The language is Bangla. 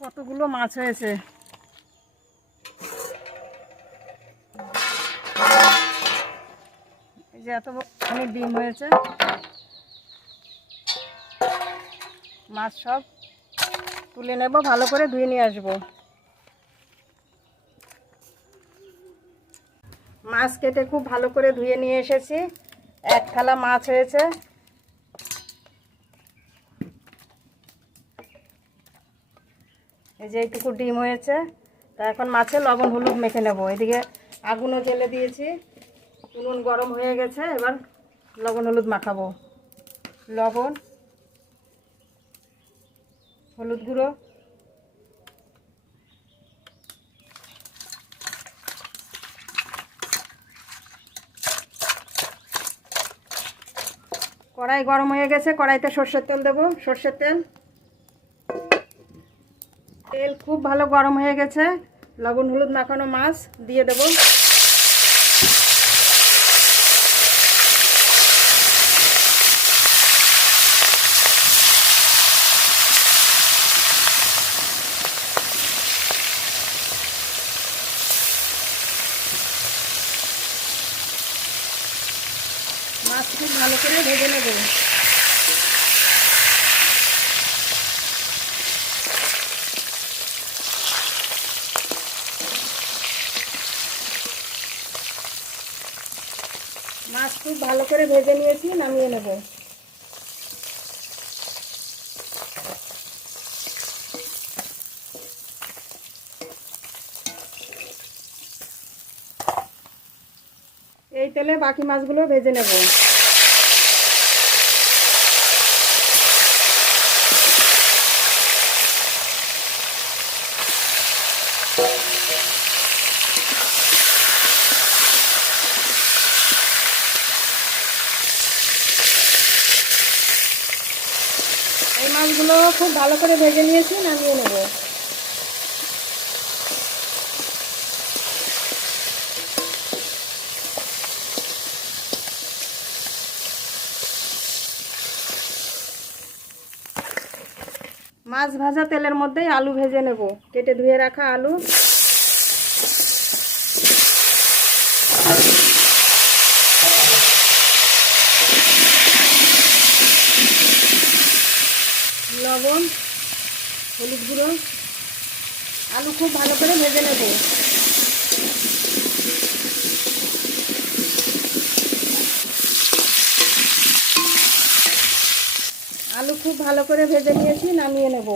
কতগুলো মাছ হয়েছে? এই যে এত অনেক ডিম হয়েছে। মাছ সব তুলে নেব, ভালো করে ধুয়ে নিয়ে আসব। মাছ কেটে খুব ভালো করে ধুয়ে নিয়ে এসেছি। এক থালা মাছ হয়েছে। এই যে এইটুকু ডিম হয়েছে, তা এখন মাছে লবণ হলুদ মেখে নেব। এদিকে আগুনও জেলে দিয়েছি, উনুন গরম হয়ে গেছে, এবার লবণ হলুদ মাখাবো। লবণ, হলুদ গুঁড়ো, কড়াই গরম হয়ে গেছে, কড়াইতে সর্ষের তেল দেবো। সর্ষের তেল তেল খুব ভালো গরম হয়ে গেছে। লবণ, হলুদ মাখানো মাছ দিয়ে দেবো। মাছ খুব ভালো করে ভেজে নেব। মাছ খুব ভালো করে ভেজে নিয়েছি নামিয়ে নেব। এই তেলে বাকি মাছগুলো ভেজে নেব। মাছগুলো খুব ভালো করে ভেজে নিয়েছি, নামিয়ে নেব। মাছ ভাজা তেলের মধ্যে আলু ভেজে নেব। কেটে ধুয়ে রাখা আলু। লবণ, হলুদ গুঁড়ো, আলু খুব ভালো করে ভেজে নেব। আলু খুব ভালো করে ভেজে নিয়েছি, নামিয়ে নেব।